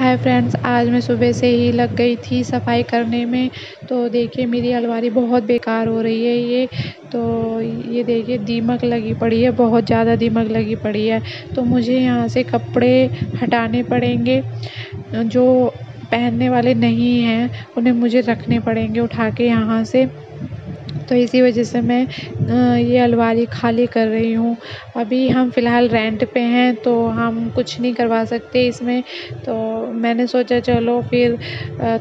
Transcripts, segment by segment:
Hi friends, आज मैं सुबह से ही लग गई थी सफाई करने में। तो देखिए मेरी अलमारी बहुत बेकार हो रही है। ये देखिए दीमक लगी पड़ी है, बहुत ज़्यादा दीमक लगी पड़ी है। तो मुझे यहाँ से कपड़े हटाने पड़ेंगे, जो पहनने वाले नहीं हैं उन्हें मुझे रखने पड़ेंगे उठा के यहाँ से। तो इसी वजह से मैं ये अलमारी खाली कर रही हूँ। अभी हम फ़िलहाल रेंट पे हैं तो हम कुछ नहीं करवा सकते इसमें। तो मैंने सोचा चलो फिर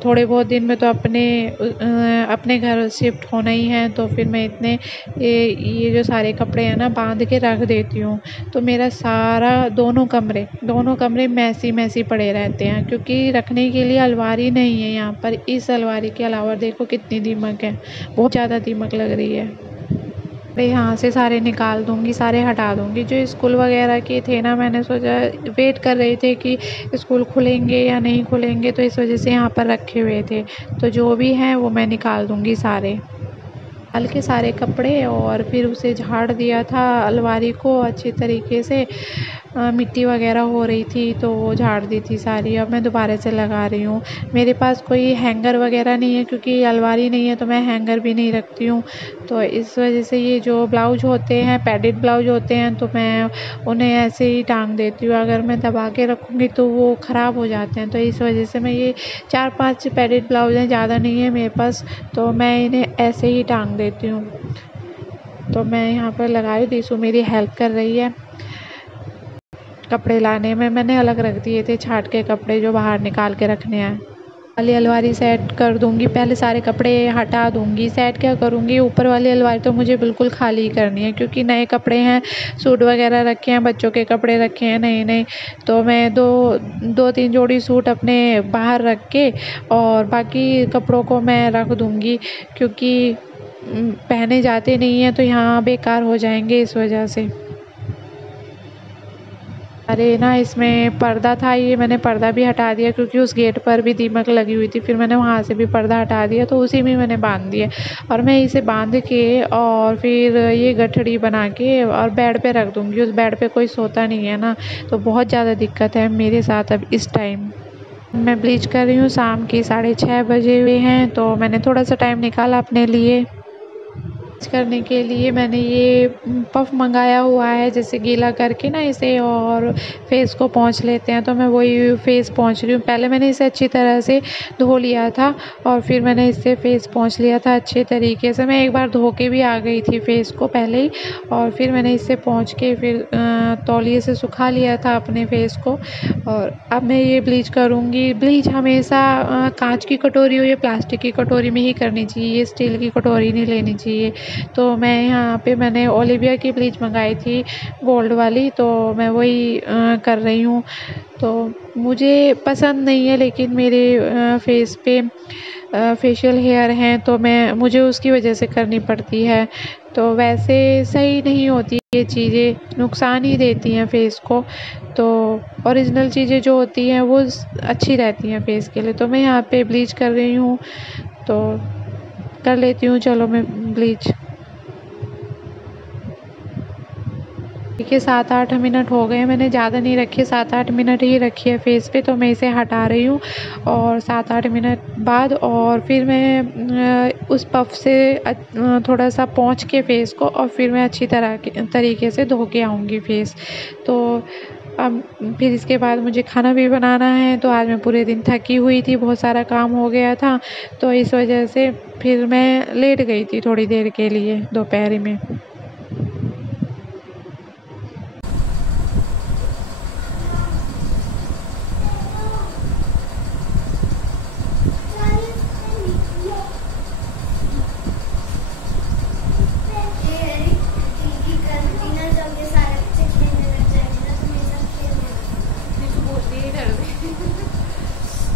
थोड़े बहुत दिन में तो अपने घर शिफ्ट होना ही है। तो फिर मैं ये जो सारे कपड़े हैं ना बांध के रख देती हूँ। तो मेरा सारा दोनों कमरे मैसी पड़े रहते हैं, क्योंकि रखने के लिए अलमारी नहीं है यहाँ पर। इस अलमारी के अलावा देखो कितनी दीमक है, बहुत ज़्यादा दीमक लग रही है। मैं यहाँ से सारे निकाल दूँगी, सारे हटा दूँगी। जो स्कूल वगैरह के थे ना, मैंने सोचा वेट कर रहे थे कि स्कूल खुलेंगे या नहीं खुलेंगे, तो इस वजह से यहाँ पर रखे हुए थे। तो जो भी हैं वो मैं निकाल दूँगी सारे। डाल के सारे कपड़े और फिर उसे झाड़ दिया था अलमारी को अच्छी तरीके से। मिट्टी वगैरह हो रही थी तो वो झाड़ दी थी सारी। अब मैं दोबारा से लगा रही हूँ। मेरे पास कोई हैंगर वगैरह नहीं है, क्योंकि अलमारी नहीं है तो मैं हैंगर भी नहीं रखती हूँ। तो इस वजह से ये जो ब्लाउज होते हैं, पैडेड ब्लाउज होते हैं, तो मैं उन्हें ऐसे ही टांग देती हूँ। अगर मैं दबा के रखूँगी तो वो ख़राब हो जाते हैं। तो इस वजह से मैं ये 4-5 पैडेड ब्लाउज हैं, ज़्यादा नहीं है मेरे पास, तो मैं इन्हें ऐसे ही टांग देती हूँ। तो मैं यहाँ पर लगाई दीसू मेरी हेल्प कर रही है। कपड़े लाने में मैंने अलग रख दिए थे छाट के कपड़े जो बाहर निकाल के रखने हैं। वाली अलमारी सेट कर दूँगी, पहले सारे कपड़े हटा दूँगी। सेट क्या करूँगी, ऊपर वाली अलमारी तो मुझे बिल्कुल खाली करनी है, क्योंकि नए कपड़े हैं, सूट वगैरह रखे हैं, बच्चों के कपड़े रखे हैं नए। तो मैं 2-3 जोड़ी सूट अपने बाहर रख के और बाकी कपड़ों को मैं रख दूँगी, क्योंकि पहने जाते नहीं हैं तो यहाँ बेकार हो जाएंगे इस वजह से। अरे ना, इसमें पर्दा था, ये मैंने पर्दा भी हटा दिया, क्योंकि उस गेट पर भी दीमक लगी हुई थी। फिर मैंने वहाँ से भी पर्दा हटा दिया, तो उसी में मैंने बांध दिया। और मैं इसे बांध के और फिर ये गठड़ी बना के और बेड पे रख दूँगी। उस बेड पे कोई सोता नहीं है ना, तो बहुत ज़्यादा दिक्कत है मेरे साथ अब इस टाइम। मैं ब्लीच कर रही हूँ, शाम के 6:30 बजे हुए हैं, तो मैंने थोड़ा सा टाइम निकाला अपने लिए। करने के लिए मैंने ये पफ मंगाया हुआ है, जैसे गीला करके ना इसे और फेस को पोंछ लेते हैं। तो मैं वही फेस पोंछ रही हूँ। पहले मैंने इसे अच्छी तरह से धो लिया था और फिर मैंने इससे फेस पोंछ लिया था अच्छे तरीके से। मैं एक बार धो के भी आ गई थी फेस को पहले ही, और फिर मैंने इससे पोंछ के फिर तौलिए से सुखा लिया था अपने फेस को। और अब मैं ये ब्लीच करूँगी। ब्लीच हमेशा कांच की कटोरी हो या प्लास्टिक की कटोरी में ही करनी चाहिए, ये स्टील की कटोरी नहीं लेनी चाहिए। तो मैं यहाँ पे मैंने ओलिविया की ब्लीच मंगाई थी गोल्ड वाली, तो मैं वही कर रही हूँ। तो मुझे पसंद नहीं है, लेकिन मेरे फेस पे फेशियल हेयर हैं, तो मुझे उसकी वजह से करनी पड़ती है। तो वैसे सही नहीं होती ये चीज़ें, नुकसान ही देती हैं फेस को। तो ओरिजिनल चीज़ें जो होती हैं वो अच्छी रहती हैं फेस के लिए। तो मैं यहाँ पे ब्लीच कर रही हूँ, तो कर लेती हूँ। चलो मैं ब्लीच देखिए 7-8 मिनट हो गए, मैंने ज़्यादा नहीं रखी, 7-8 मिनट ही रखी है फेस पे। तो मैं इसे हटा रही हूँ और 7-8 मिनट बाद और फिर मैं उस पफ से थोड़ा सा पोंछ के फेस को और फिर मैं अच्छी तरीके से धो के आऊँगी फेस। तो अब फिर इसके बाद मुझे खाना भी बनाना है। तो आज मैं पूरे दिन थकी हुई थी, बहुत सारा काम हो गया था, तो इस वजह से फिर मैं लेट गई थी थोड़ी देर के लिए दोपहर में।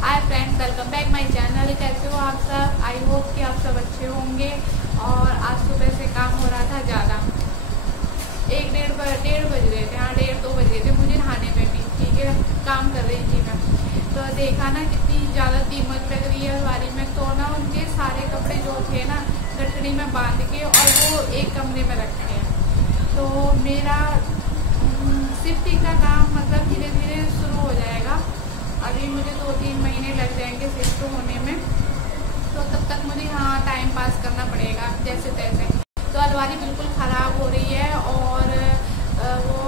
Hi friends, welcome back my channel. कैसे हो आप सब? आई होप कि आप सब अच्छे होंगे। और आज सुबह से काम हो रहा था ज़्यादा, 1-1:30 बज गए थे, हाँ 1:30-2 बज गए थे मुझे नहाने में भी। ठीक है, काम कर रही थी मैं, तो देखा ना कितनी ज़्यादा दीमक लग रही है अलमारी में। तो ना उनके सारे कपड़े जो थे ना गठड़ी में बांध के और वो एक कमरे में रखे हैं। तो मेरा शिफ्टिंग का काम मतलब धीरे धीरे शुरू हो जाएगा। अभी भी मुझे 2-3 महीने लग जाएंगे शिफ्ट होने में, तो तब तक मुझे यहाँ टाइम पास करना पड़ेगा जैसे तैसे। तो अलमारी बिल्कुल ख़राब हो रही है और वो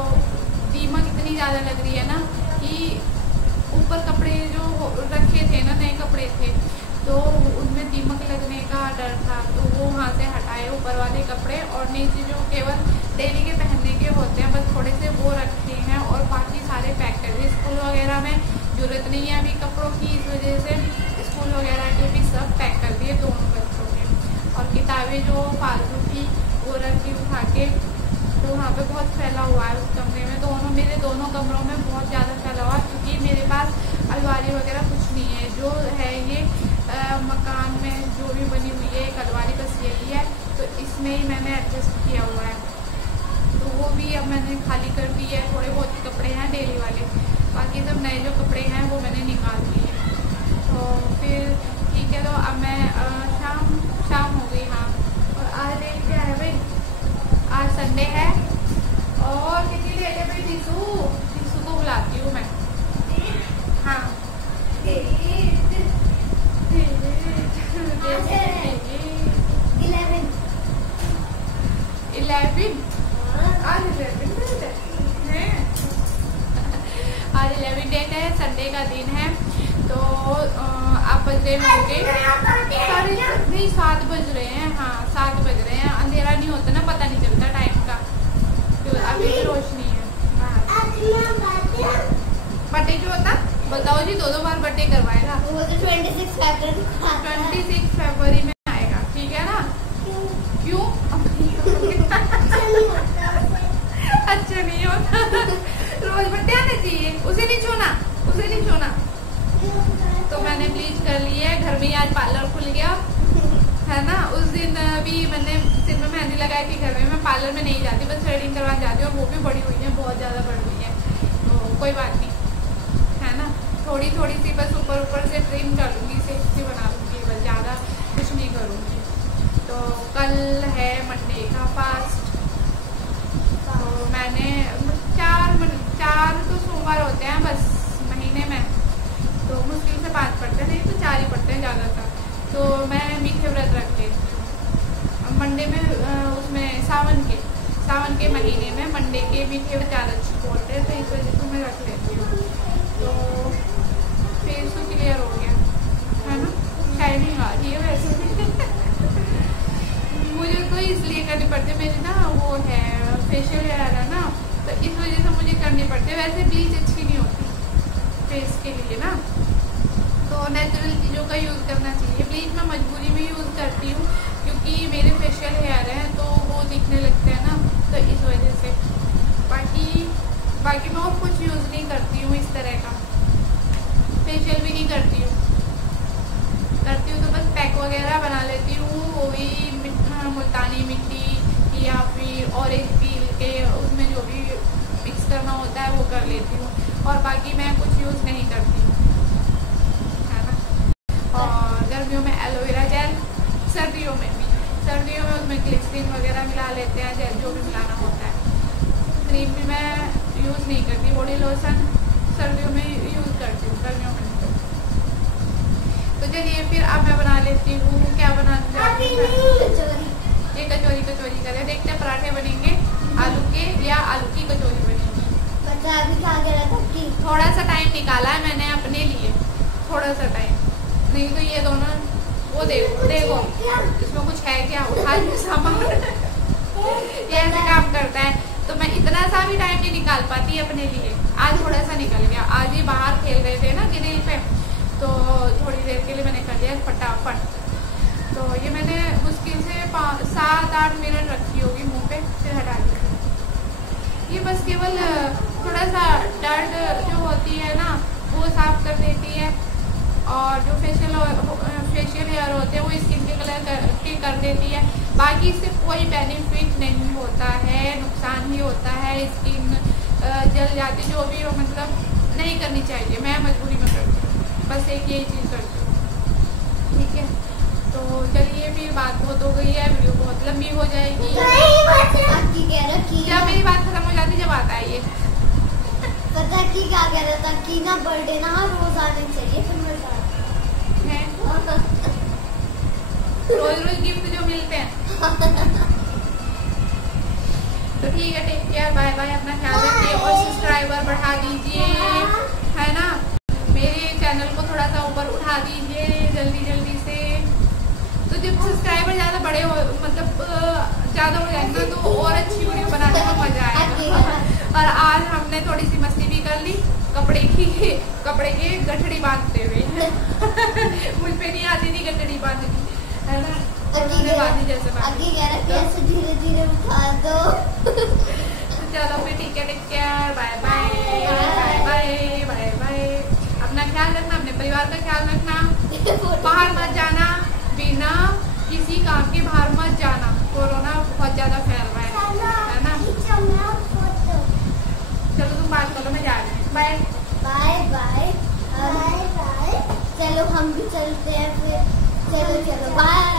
दीमक इतनी ज़्यादा लग रही है ना कि ऊपर कपड़े जो रखे थे ना, नए कपड़े थे, तो उनमें दीमक लगने का डर था, तो वो वहाँ से हटाए ऊपर वाले कपड़े, और नीचे जो केवल डेली के पहनने के होते हैं बस थोड़े से वो रखे हैं, और बाकी सारे पैक कर दिए। स्कूल वगैरह में ज़रूरत नहीं है अभी कपड़ों की, इस वजह से स्कूल वगैरह के भी सब पैक कर दिए दोनों बच्चों के। और किताबें जो फालतू की वो रखी उठा के, तो वहाँ पे बहुत फैला हुआ है उस कमरे में, मेरे दोनों कमरों में बहुत ज़्यादा फैला हुआ है, क्योंकि मेरे पास अलमारी वगैरह कुछ नहीं है। जो है ये मकान में जो भी बनी हुई है एक अलमारी बस यही है, तो इसमें ही मैंने एडजस्ट किया हुआ है। तो वो भी अब मैंने खाली कर दी है, थोड़े बहुत कपड़े हैं डेली वाले, बाकी सब नए जो कपड़े हैं वो मैंने निकाल दिए। तो फिर ठीक है, तो अब मैं शाम हो गई। हाँ, और आज डेट क्या है भाई? आज संडे है, और कितनी लेट है भाई? टीसू को बुलाती हूँ मैं। हाँ, 11 आज 11 डेट है, संडे का दिन है। तो आप बज रहे होंगे नहीं, 7 बज रहे हैं। हाँ, 7 बज रहे हैं। अंधेरा नहीं होता ना, पता नहीं चलता टाइम का, तो अभी भी रोशनी है। बर्थडे क्यों होता? बताओ जी, 2 बार बर्थडे करवाएगा। वो तो 26 फरवरी में आएगा, ठीक है ना? क्यों? अच्छा नहीं होता, रोज बर्थडे आना चाहिए। उसे नहीं छूना। तो मैंने ब्लीच कर ली है, घर में ही आज पार्लर खुल गया है ना। उस दिन भी मैंने सिर में मेहंदी लगाई थी घर में। मैं पार्लर में नहीं जाती, बस थ्रेडिंग करवाने जाती हूँ, और वो भी बड़ी हुई है, बहुत ज़्यादा बढ़ हुई है, तो कोई बात नहीं है ना। थोड़ी सी बस ऊपर से ट्रिम कर लूँगी, सेक्सी बना लूँगी, बस ज़्यादा कुछ नहीं करूँगी। तो कल है मंडे का फास्ट, तो मैंने 4 तो सोमवार होते हैं बस महीने में, तो मुश्किल से 5 पड़ते हैं, नहीं तो 4 ही पड़ते हैं ज़्यादातर। तो मैं मीठे व्रत रख लेती हूँ मंडे में, उसमें सावन के महीने में मंडे के मीठे व्रत ज़्यादा अच्छे बोलते हैं, तो इस वजह से मैं रख लेती हूँ। तो फेस तो क्लियर हो गया है ना, शाइनिंग आ रही है वैसे मुझे तो इसलिए करनी पड़ती है, मेरी ना वो है फेशियल है ना, तो इस वजह से मुझे करनी पड़ती है। वैसे ब्लीच अच्छी नहीं होती फेस के लिए ना, तो नेचुरल चीज़ों का यूज़ करना चाहिए। ब्लीच मैं मजबूरी में यूज़ करती हूँ, क्योंकि मेरे फेशियल हेयर हैं तो वो दिखने लगते हैं ना, तो इस वजह से। बाकी मैं और कुछ यूज़ नहीं करती हूँ इस तरह का, फेशियल भी नहीं करती हूँ तो बस पैक वगैरह बना लेती हूँ, वो भी मुल्तानी मिट्टी या फिर ऑरेंज पील के, उसमें जो भी मिक्स करना होता है वो कर लेती हूँ, और बाकी मैं कुछ यूज़ नहीं करती हूँ है ना। और गर्मियों में एलोवेरा जेल, सर्दियों में उसमें ग्लिसरीन वगैरह मिला लेते हैं, जेल जो भी मिलाना होता है। क्रीम भी मैं यूज़ नहीं करती, बॉडी लोशन सर्दियों में यूज़ करती हूँ, गर्मियों में। तो चलिए फिर अब मैं बना लेती हूँ, क्या बनाना चाहती हूँ? ये कचौरी कर रहे, देखते हैं पराठे बनेंगे आलू के या आलू की कचौरी बनेगी। थोड़ा सा टाइम निकाला है मैंने अपने लिए, थोड़ा सा टाइम, नहीं तो ये दोनों वो देखो इसमें कुछ है क्या, उठा सामान ये ऐसे काम करता है, तो मैं इतना सा भी टाइम नहीं निकाल पाती अपने लिए। आज थोड़ा सा निकल गया, आज ही बाहर खेल रहे थे ना ग्रिल पे, तो थोड़ी देर के लिए मैंने कर दिया फटाफट। तो ये मैंने मुश्किल से 7-8 मिनट रखी होगी मुंह पे, फिर हटा दी। ये बस केवल थोड़ा सा डर्ट जो होती है ना वो साफ कर देती है, और जो फेशियल हेयर होते हैं वो स्किन के कलर के कर देती है। बाकी इससे कोई बेनिफिट नहीं होता है, नुकसान ही होता है, स्किन जल जाती, जो भी हो, मतलब नहीं करनी चाहिए। मैं मजबूरी में करती हूँ, बस एक यही चीज़ करती हूँ, ठीक है। तो चलिए फिर बात बहुत हो गई है, वीडियो बहुत लंबी हो जाएगी। जब मेरी बात खत्म हो जाती जब आता है ये पता की क्या कह रहा था कि ना बर्थडे ना रोज आने रोज रोज गिफ्ट जो मिलते हैं। तो ठीक है, टेक केयर, बाय बाय, अपना ख्याल रखिए और सब्सक्राइबर बढ़ा दीजिए, है ना। मेरे चैनल को थोड़ा सा ऊपर उठा दीजिए जल्दी जल्दी से। तो जब सब्सक्राइबर ज़्यादा बड़े हो, मतलब ज़्यादा हो जाएंगे ना, तो और अच्छी वीडियो बनाने में मजा आएगा। और आज हमने थोड़ी सी मस्ती भी कर ली कपड़े की गठड़ी बांधते हुए। मुझ पे नहीं आती थी गठड़ी बांधनी, है ना। बांधी जैसे धीरे धीरे उठा दो। चलो फिर ठीक है, take care, bye bye bye bye bye bye. अपना ख्याल रखना, अपने परिवार का ख्याल रखना, बाहर मत जाना, बिना किसी काम के बाहर मत जाना, कोरोना बहुत ज्यादा फैल रहा है ना। चलो तुम बात करो, मैं जा रही हूँ, bye bye bye bye bye. चलो हम भी चलते हैं फिर, चलो चलो बाय।